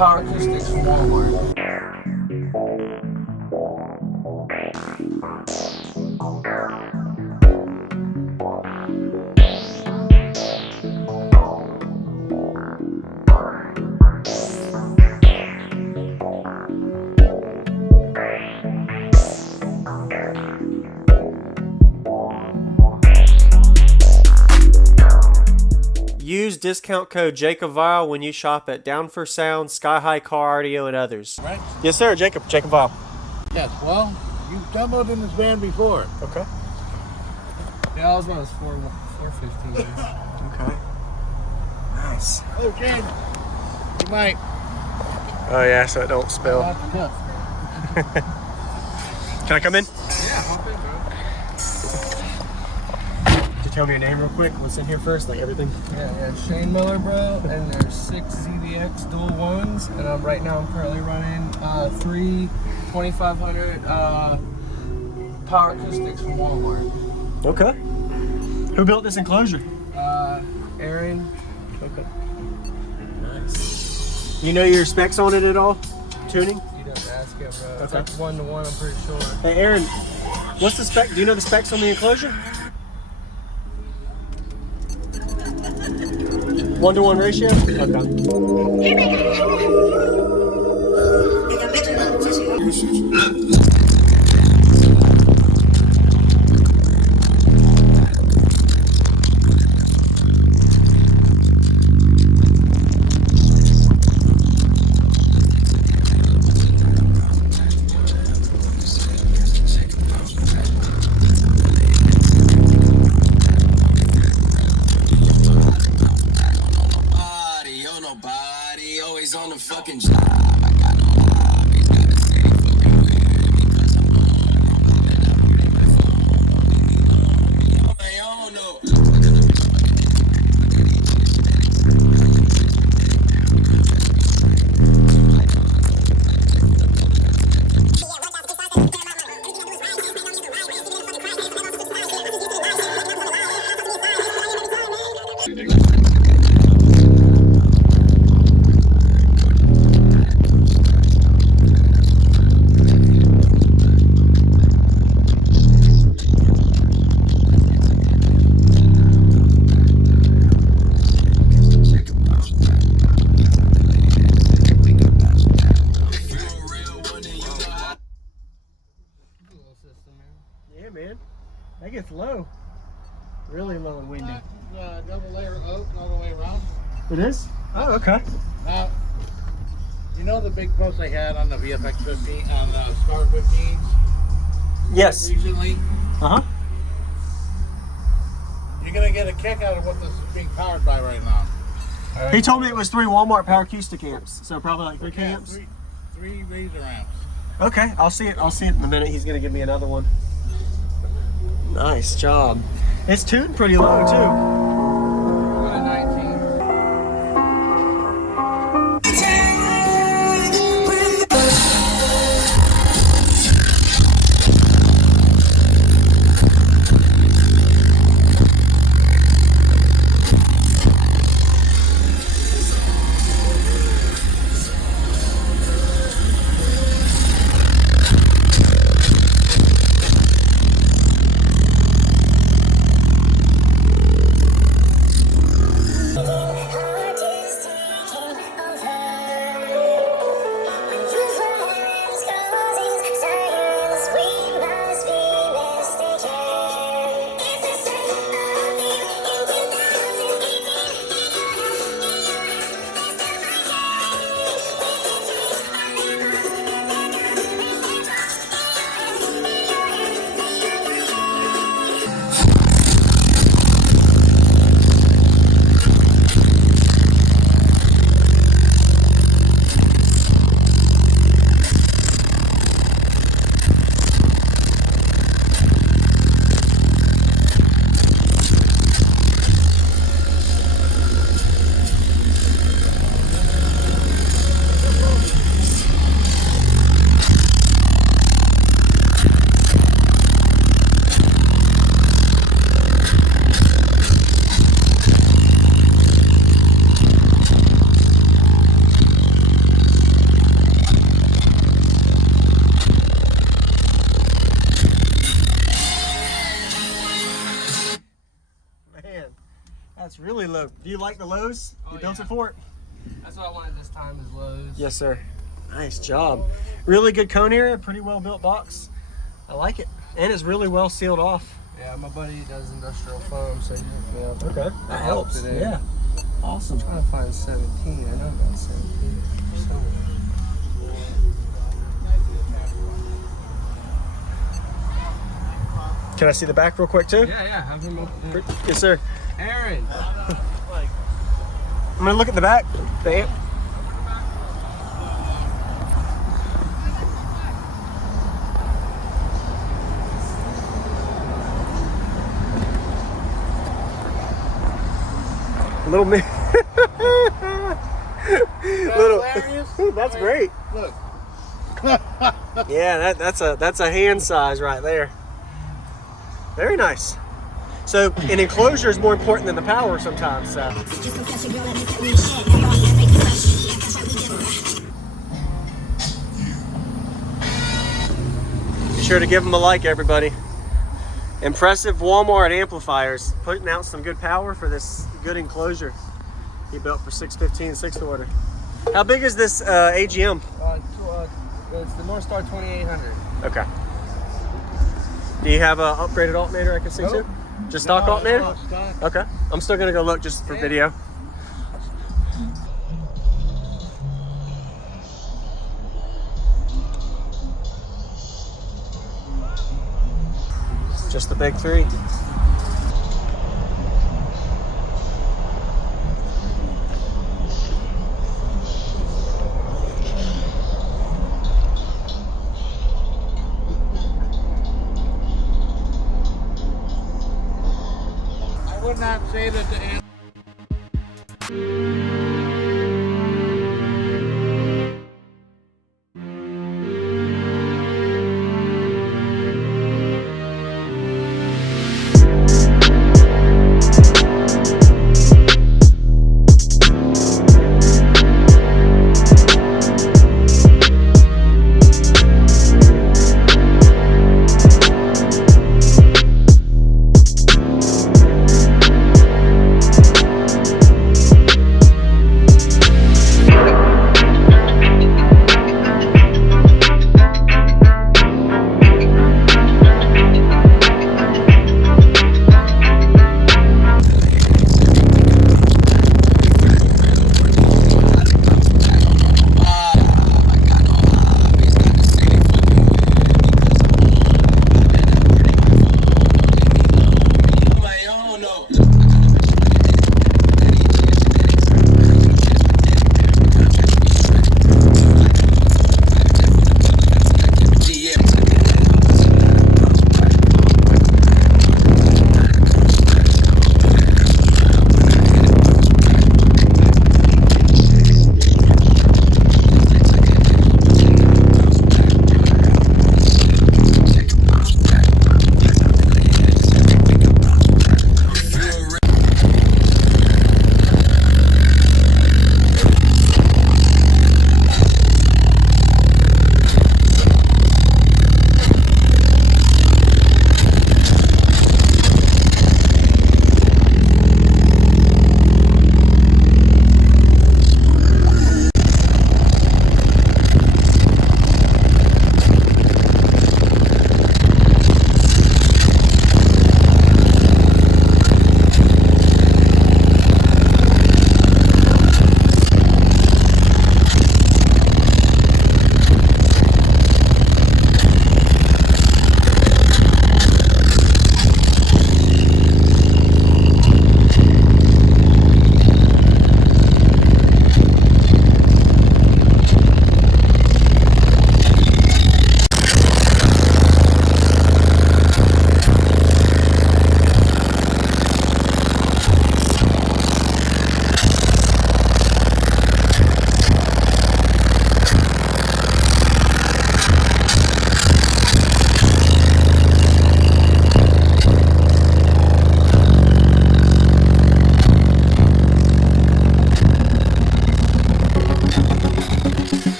Power acoustics from Walmart. Use discount code JacobViral when you shop at Down for Sound, SkyHigh Car Audio, and others. Right? Yes, sir. JacobViral. Yes, well, you've demoed in this van before. Okay. Yeah, I was about 415. Okay. Nice. Okay. You might. Oh, yeah, so it don't spill. Can I come in? Yeah, hop in, bro. Could you tell me your name real quick? What's in here first? Like everything? Yeah, Shane Miller, bro, and there's 6 ZVX dual ones, and right now I'm currently running 3 2500 power acoustics from Walmart. Okay. Who built this enclosure? Aaron. Okay. Nice. You know your specs on it at all? Tuning? You don't ask him, bro. It's Okay. like 1-to-1, I'm pretty sure. Hey, Aaron, what's the spec? Do you know the specs on the enclosure? 1-to-1 ratio? Okay. Always on the fucking job. I got no hobbies, gotta say fucking with it because I'm on my own, no. Yeah, man. That gets low. Really low and windy. Double layer oak all the way around. It is? Oh, okay. Now, you know the big post they had on the VFX 15, on the Star 15s Yes. recently? Uh-huh. You're going to get a kick out of what this is being powered by right now. He told me it was 3 Walmart Power Acoustic amps, so probably like 3 amps. Three razor amps. Okay, I'll see it. I'll see it in a minute. He's gonna give me another one. Nice job. It's tuned pretty low too. 19. low. Do you like the lows? Oh, You built yeah. it for it? That's what I wanted this time is lows. Yes, sir. Nice job. Really good cone area, pretty well built box. I like it. And it's really well sealed off. Yeah, my buddy does industrial foam, so he hooked me up. Okay. That helps. It in. Yeah. Awesome. I'm trying to find 17. I know about 17. Can I see the back real quick too? Yeah, have him open it. Yes, sir. Aaron. I'm gonna look at the back. The amp. Little me. Little. That's great. Look. Yeah, that's a hand size right there. Very nice. So an enclosure is more important than the power sometimes. So. Be sure to give them a like, everybody. Impressive Walmart amplifiers, putting out some good power for this good enclosure he built for 615 6th order. How big is this AGM? It's the North Star 2800. Okay. Do you have an upgraded alternator I can see too? Just stock alternator? Stock. Okay. I'm still gonna go look just for video. Just the big three. I would not say that the